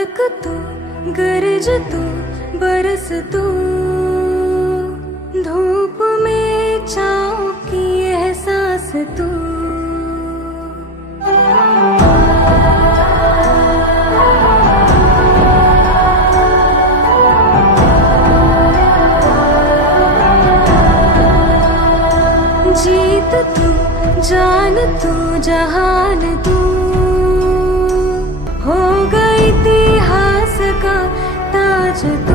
धड़क तू, गरज तू, बरस तू, धूप में छाँव की एहसास तू। जीत तू, जान तू, जहान तू, हो गई इतिहास का ताज तू।